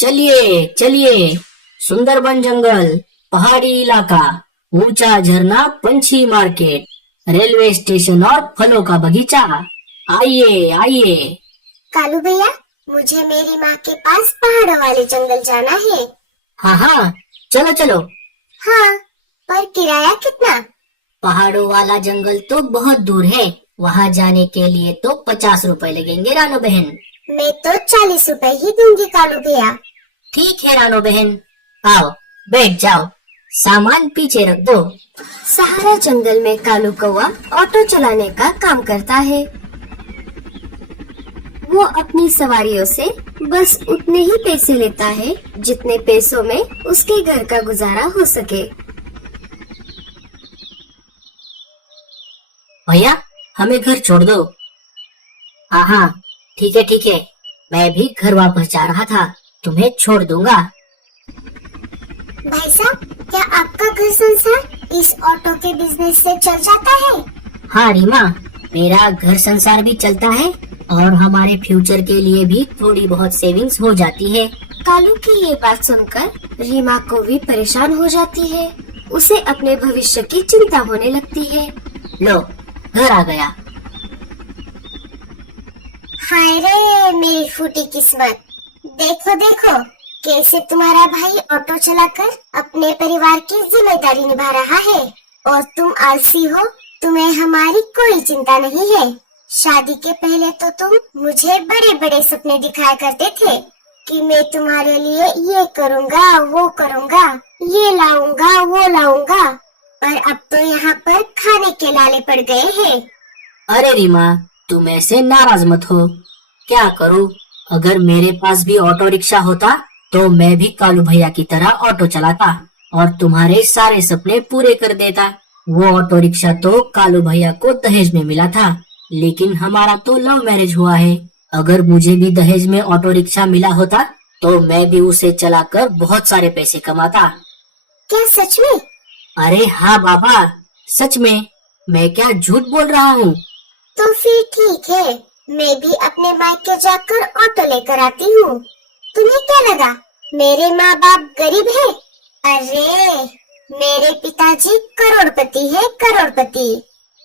चलिए चलिए, सुंदरबन जंगल, पहाड़ी इलाका, ऊंचा झरना, पंछी मार्केट, रेलवे स्टेशन और फलों का बगीचा। आइए आइए। कालू भैया, मुझे मेरी माँ के पास पहाड़ों वाले जंगल जाना है। हाँ हाँ, चलो चलो। हाँ, पर किराया कितना? पहाड़ों वाला जंगल तो बहुत दूर है, वहाँ जाने के लिए तो 50 रुपए लगेंगे रानो बहन। मैं तो 40 रुपए ही दूंगी कालू भैया। ठीक है रानो बहन, आओ बैठ जाओ, सामान पीछे रख दो। सहारा जंगल में कालू कौवा ऑटो चलाने का काम करता है। वो अपनी सवारियों से बस उतने ही पैसे लेता है जितने पैसों में उसके घर का गुजारा हो सके। भैया, हमें घर छोड़ दो। हाँ हाँ, ठीक है, मैं भी घर वापस जा रहा था, तुम्हें छोड़ दूंगा। भाई साहब, क्या आपका घर संसार इस ऑटो के बिजनेस से चल जाता है? हाँ रीमा, मेरा घर संसार भी चलता है और हमारे फ्यूचर के लिए भी थोड़ी बहुत सेविंग्स हो जाती है। कालू की ये बात सुनकर रीमा को भी परेशान हो जाती है। उसे अपने भविष्य की चिंता होने लगती है। लो, घर आ गया। हाय रे मेरी फूटी किस्मत, देखो देखो कैसे तुम्हारा भाई ऑटो चलाकर अपने परिवार की जिम्मेदारी निभा रहा है और तुम आलसी हो, तुम्हें हमारी कोई चिंता नहीं है। शादी के पहले तो तुम मुझे बड़े बड़े सपने दिखाया करते थे कि मैं तुम्हारे लिए ये करूँगा, वो करूँगा, ये लाऊंगा, वो लाऊंगा, पर अब तो यहाँ पर खाने के लाले पड़ गए हैं। अरे रीमा, तुम ऐसे नाराज मत हो। क्या करूँ, अगर मेरे पास भी ऑटो रिक्शा होता तो मैं भी कालू भैया की तरह ऑटो चलाता और तुम्हारे सारे सपने पूरे कर देता। वो ऑटो रिक्शा तो कालू भैया को दहेज में मिला था, लेकिन हमारा तो लव मैरिज हुआ है। अगर मुझे भी दहेज में ऑटो रिक्शा मिला होता तो मैं भी उसे चलाकर बहुत सारे पैसे कमाता। क्या सच में? अरे हाँ बाबा, सच में, मैं क्या झूठ बोल रहा हूँ। तो फिर ठीक है, मैं भी अपने मायके जाकर ऑटो लेकर आती हूँ। तुम्हें क्या लगा मेरे माँ बाप गरीब है? अरे मेरे पिताजी करोड़पति है, करोड़पति।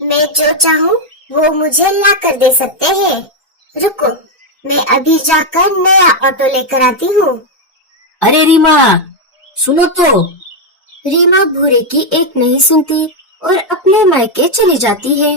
मैं जो चाहूँ वो मुझे ला कर दे सकते हैं। रुको, मैं अभी जाकर नया ऑटो लेकर आती हूँ। अरे रीमा, सुनो तो। रीमा भूरे की एक नहीं सुनती और अपने मायके चली जाती है।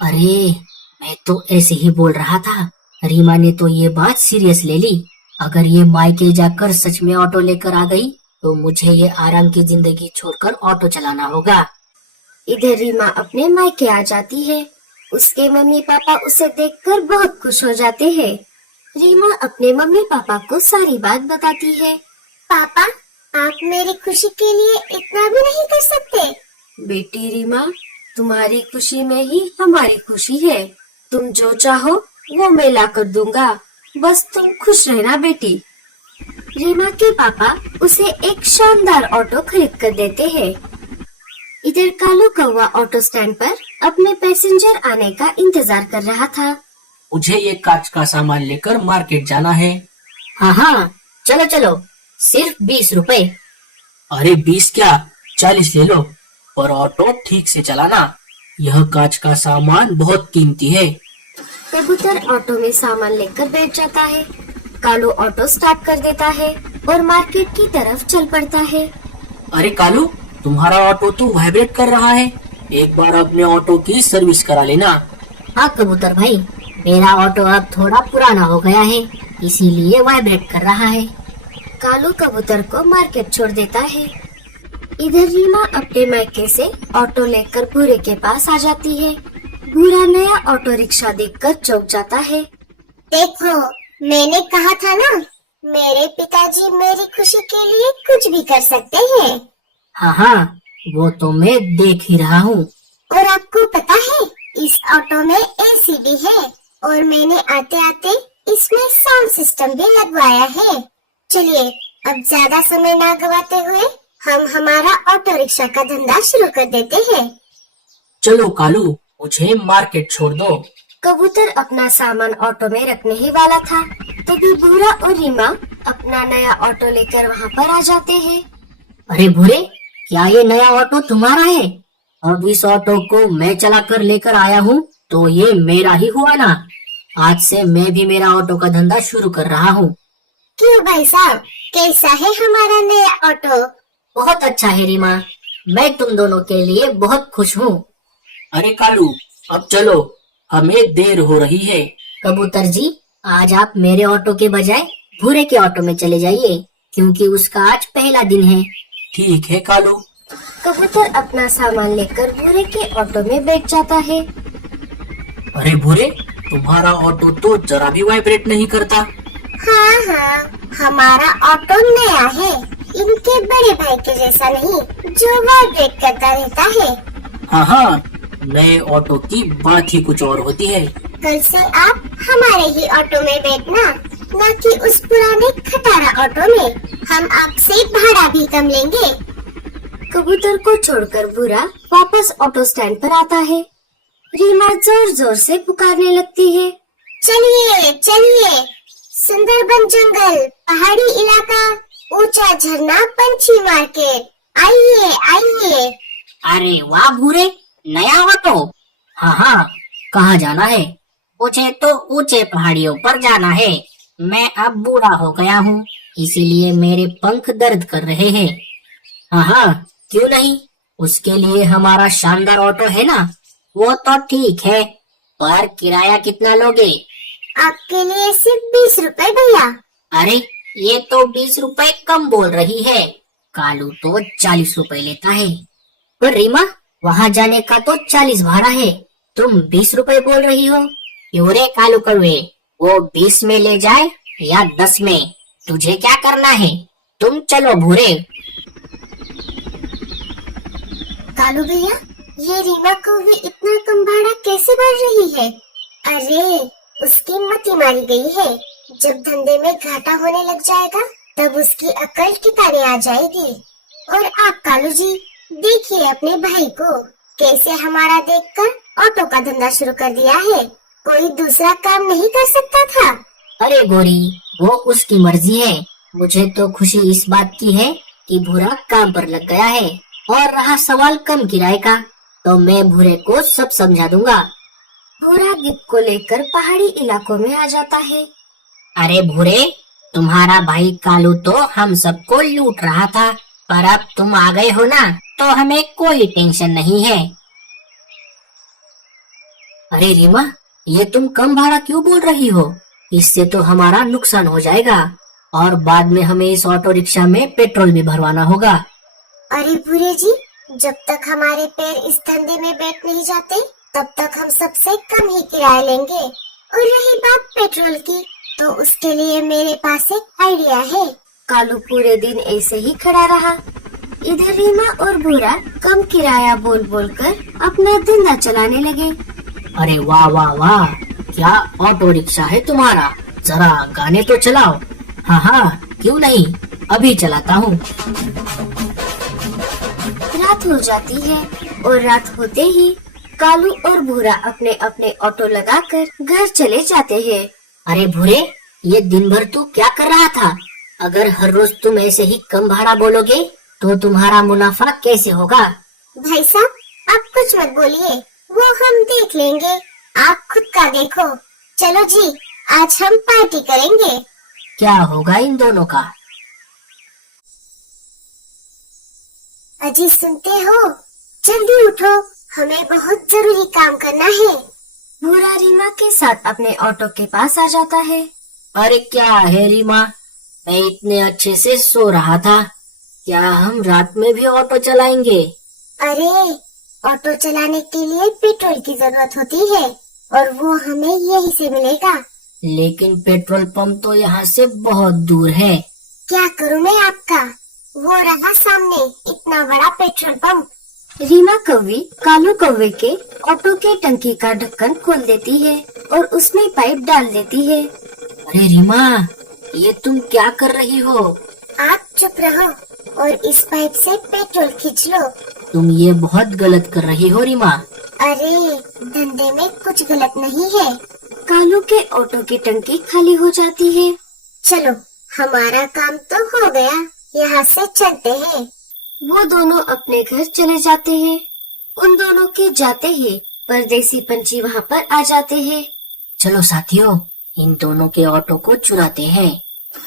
अरे, मैं तो ऐसे ही बोल रहा था। रीमा ने तो ये बात सीरियस ले ली। अगर ये मायके जाकर सच में ऑटो लेकर आ गई तो मुझे ये आराम की जिंदगी छोड़कर ऑटो चलाना होगा। इधर रीमा अपने मायके आ जाती है। उसके मम्मी पापा उसे देखकर बहुत खुश हो जाते हैं। रीमा अपने मम्मी पापा को सारी बात बताती है। पापा, आप मेरी खुशी के लिए इतना भी नहीं कर सकते? बेटी रीमा, तुम्हारी खुशी में ही हमारी खुशी है। तुम जो चाहो वो मैं ला कर दूंगा, बस तुम खुश रहना बेटी। रीमा के पापा उसे एक शानदार ऑटो खरीद कर देते हैं। इधर कालू कौवा ऑटो स्टैंड पर अपने पैसेंजर आने का इंतजार कर रहा था। मुझे ये कांच का सामान लेकर मार्केट जाना है। हाँ हाँ, चलो चलो, सिर्फ 20 रुपए। अरे 20 क्या, 40 ले लो, पर ऑटो ठीक से चलाना। यह कांच का सामान बहुत कीमती है। कबूतर ऑटो में सामान लेकर बैठ जाता है। कालू ऑटो स्टार्ट कर देता है और मार्केट की तरफ चल पड़ता है। अरे कालू, तुम्हारा ऑटो तो वाइब्रेट कर रहा है, एक बार अपने ऑटो की सर्विस करा लेना। हाँ कबूतर भाई, मेरा ऑटो अब थोड़ा पुराना हो गया है, इसीलिए वाइब्रेट कर रहा है। कालू कबूतर को मार्केट छोड़ देता है। इधर रीमा अपने मायके से ऑटो लेकर भूरे के पास आ जाती है। भूरा नया ऑटो रिक्शा देखकर चौंक जाता है। देखो, मैंने कहा था ना, मेरे पिताजी मेरी खुशी के लिए कुछ भी कर सकते हैं। हाँ हाँ, वो तो मैं देख ही रहा हूँ। और आपको पता है, इस ऑटो में एसी भी है और मैंने आते आते इसमें साउंड सिस्टम भी लगवाया है। चलिए, अब ज्यादा समय ना गवाते हुए हम हमारा ऑटो रिक्शा का धंधा शुरू कर देते हैं। चलो कालू, मुझे मार्केट छोड़ दो। कबूतर अपना सामान ऑटो में रखने ही वाला था, तभी भूरा और रीमा अपना नया ऑटो लेकर वहाँ पर आ जाते हैं। अरे भूरे, क्या ये नया ऑटो तुम्हारा है? अब इस ऑटो को मैं चला कर लेकर आया हूँ तो ये मेरा ही हुआ ना। आज से मैं भी मेरा ऑटो का धंधा शुरू कर रहा हूँ। क्यों भाई साहब, कैसा है हमारा नया ऑटो? बहुत अच्छा है रीमा, मैं तुम दोनों के लिए बहुत खुश हूँ। अरे कालू, अब चलो, हमें देर हो रही है। कबूतर जी, आज आप मेरे ऑटो के बजाय भूरे के ऑटो में चले जाइए, क्योंकि उसका आज पहला दिन है। ठीक है कालू। कबूतर अपना सामान लेकर भूरे के ऑटो में बैठ जाता है। अरे भूरे, तुम्हारा ऑटो तो जरा भी वाइब्रेट नहीं करता। हाँ हाँ, हमारा ऑटो नया है, इनके बड़े भाई के जैसा नहीं जो वाइब्रेट करता रहता है। हाँ हाँ, नए ऑटो की बात ही कुछ और होती है। कल से आप हमारे ही ऑटो में बैठना, न कि उस पुराने खटारा ऑटो में। हम आपसे भाड़ा भी कम लेंगे। कबूतर को छोड़कर भूरा वापस ऑटो स्टैंड पर आता है। रीमा जोर जोर से पुकारने लगती है, चलिए चलिए, सुंदरबन जंगल, पहाड़ी इलाका, ऊंचा झरना, पंछी मार्केट, आइए आइए। अरे वाह भूरे, नया ऑटो। हाँ हाँ, कहाँ जाना है? मुझे तो ऊंचे पहाड़ियों पर जाना है। मैं अब बूढ़ा हो गया हूँ, इसीलिए मेरे पंख दर्द कर रहे हैं। हाँ हाँ, क्यों नहीं, उसके लिए हमारा शानदार ऑटो है ना। वो तो ठीक है, पर किराया कितना लोगे? आपके लिए सिर्फ 20 रुपए भैया। अरे ये तो 20 रुपए कम बोल रही है। कालू तो 40 रुपए लेता है। पर रीमा, वहाँ जाने का तो 40 भाड़ा है, तुम 20 रुपए बोल रही हो। क्यों रे कालू कौवे, वो 20 में ले जाए या 10 में, तुझे क्या करना है? तुम चलो भूरे। कालू भैया, ये रीमा को भी इतना कम भाड़ा कैसे बढ़ रही है? अरे उसकी मति मारी गई है। जब धंधे में घाटा होने लग जाएगा तब उसकी अकल ठिकाने आ जाएगी। और आप कालू जी देखिए अपने भाई को, कैसे हमारा देखकर ऑटो का धंधा शुरू कर दिया है। कोई दूसरा काम नहीं कर सकता था। अरे गोरी, वो उसकी मर्जी है। मुझे तो खुशी इस बात की है कि भूरा काम पर लग गया है। और रहा सवाल कम किराए का, तो मैं भूरे को सब समझा दूंगा। भूरा गिद्ध को लेकर पहाड़ी इलाकों में आ जाता है। अरे भूरे, तुम्हारा भाई कालू तो हम सबको लूट रहा था, पर अब तुम आ गए हो ना, तो हमें कोई टेंशन नहीं है। अरे रीमा, ये तुम कम भाड़ा क्यों बोल रही हो? इससे तो हमारा नुकसान हो जाएगा और बाद में हमें इस ऑटो रिक्शा में पेट्रोल भी भरवाना होगा। अरे भूरे जी, जब तक हमारे पैर इस धंधे में बैठ नहीं जाते तब तक हम सबसे कम ही किराया लेंगे। और रही बात पेट्रोल की, तो उसके लिए मेरे पास एक आइडिया है। कालू पूरे दिन ऐसे ही खड़ा रहा। इधर रीमा और भूरा कम किराया बोल बोल कर अपना धंधा चलाने लगे। अरे वाह वाह वाह, क्या ऑटो रिक्शा है तुम्हारा, जरा गाने तो चलाओ। हाँ हाँ, क्यों नहीं, अभी चलाता हूँ। रात हो जाती है और रात होते ही कालू और भूरा अपने अपने ऑटो लगाकर घर चले जाते हैं। अरे भूरे, ये दिन भर तू क्या कर रहा था? अगर हर रोज तुम ऐसे ही कम भाड़ा बोलोगे तो तुम्हारा मुनाफा कैसे होगा? भाई साहब, आप कुछ मत बोलिए, वो हम देख लेंगे, आप खुद का देखो। चलो जी, आज हम पार्टी करेंगे। क्या होगा इन दोनों का? अजी सुनते हो, जल्दी उठो, हमें बहुत जरूरी काम करना है। भूरा रीमा के साथ अपने ऑटो के पास आ जाता है। अरे क्या है रीमा, मैं इतने अच्छे से सो रहा था, क्या हम रात में भी ऑटो चलाएंगे? अरे ऑटो चलाने के लिए पेट्रोल की जरूरत होती है और वो हमें यहीं से मिलेगा। लेकिन पेट्रोल पंप तो यहाँ से बहुत दूर है। क्या करूँ मैं आपका? वो रहा सामने इतना बड़ा पेट्रोल पंप। रीमा कौवी कालू कौवे के ऑटो के टंकी का ढक्कन खोल देती है और उसमें पाइप डाल देती है। अरे रीमा, ये तुम क्या कर रही हो? आप चुप रहो और इस पाइप से पेट्रोल खींच लो। तुम ये बहुत गलत कर रही हो रीमा। अरे धंधे में कुछ गलत नहीं है, कालू के ऑटो की टंकी खाली हो जाती है। चलो हमारा काम तो हो गया, यहाँ से चलते हैं। वो दोनों अपने घर चले जाते हैं। उन दोनों के जाते ही परदेसी पंछी वहाँ पर आ जाते हैं। चलो साथियों, इन दोनों के ऑटो को चुराते हैं।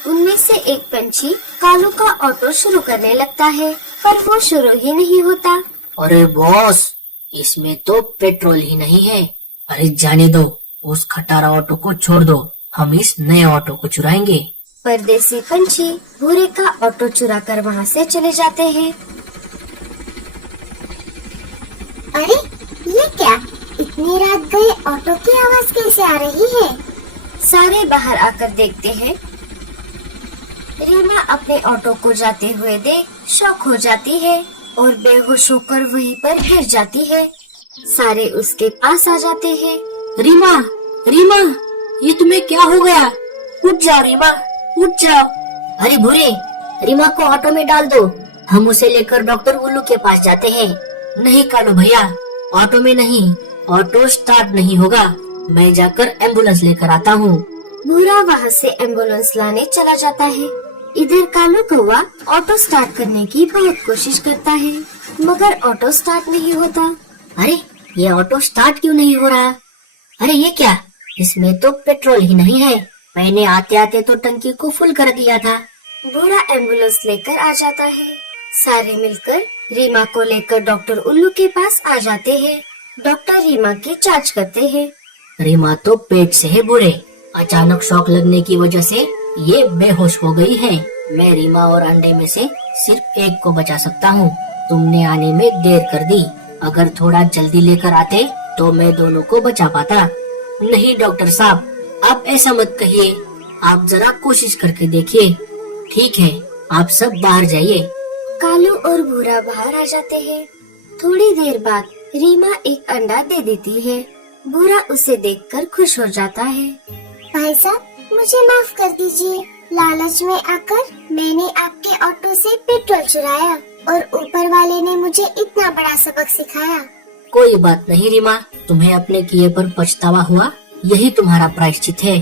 उनमें से एक पंछी कालू का ऑटो शुरू करने लगता है, पर वो शुरू ही नहीं होता। अरे बॉस, इसमें तो पेट्रोल ही नहीं है। अरे जाने दो, उस खटारा ऑटो को छोड़ दो, हम इस नए ऑटो को चुराएंगे। परदेसी पंछी भूरे का ऑटो चुरा कर वहाँ से चले जाते हैं। अरे ये क्या, इतनी रात गए ऑटो की आवाज कैसे आ रही है? सारे बाहर आकर देखते हैं। रीमा अपने ऑटो को जाते हुए देख शॉक हो जाती है और बेहोश होकर वहीं पर गिर जाती है। सारे उसके पास आ जाते हैं। रीमा, रीमा, ये तुम्हें क्या हो गया? उठ जाओ रीमा, उठ जाओ। अरे भूरे, रीमा को ऑटो में डाल दो, हम उसे लेकर डॉक्टर उल्लू के पास जाते हैं। नहीं कालू भैया, ऑटो में नहीं, ऑटो स्टार्ट नहीं होगा। मैं जाकर एम्बुलेंस लेकर आता हूँ। भूरा वहाँ से एम्बुलेंस लाने चला जाता है। इधर कालू कौवा ऑटो स्टार्ट करने की बहुत कोशिश करता है, मगर ऑटो स्टार्ट नहीं होता। अरे ये ऑटो स्टार्ट क्यों नहीं हो रहा? अरे ये क्या, इसमें तो पेट्रोल ही नहीं है। मैंने आते आते तो टंकी को फुल कर दिया था। भूरा एम्बुलेंस लेकर आ जाता है। सारे मिलकर रीमा को लेकर डॉक्टर उल्लू के पास आ जाते हैं। डॉक्टर रीमा की जांच करते हैं। रीमा तो पेट से है बुरे, अचानक शॉक लगने की वजह से ये बेहोश हो गई है। मैं रीमा और अंडे में से सिर्फ एक को बचा सकता हूँ। तुमने आने में देर कर दी, अगर थोड़ा जल्दी लेकर आते तो मैं दोनों को बचा पाता। नहीं डॉक्टर साहब, आप ऐसा मत कहिए, आप जरा कोशिश करके देखिए। ठीक है, आप सब बाहर जाइए। कालू और भूरा बाहर आ जाते हैं। थोड़ी देर बाद रीमा एक अंडा दे देती है। भूरा उसे देखकर खुश हो जाता है। भाई साहब, मुझे माफ कर दीजिए, लालच में आकर मैंने आपके ऑटो से पेट्रोल चुराया और ऊपर वाले ने मुझे इतना बड़ा सबक सिखाया। कोई बात नहीं रीमा, तुम्हें अपने किए पर पछतावा हुआ, यही तुम्हारा प्रायश्चित है।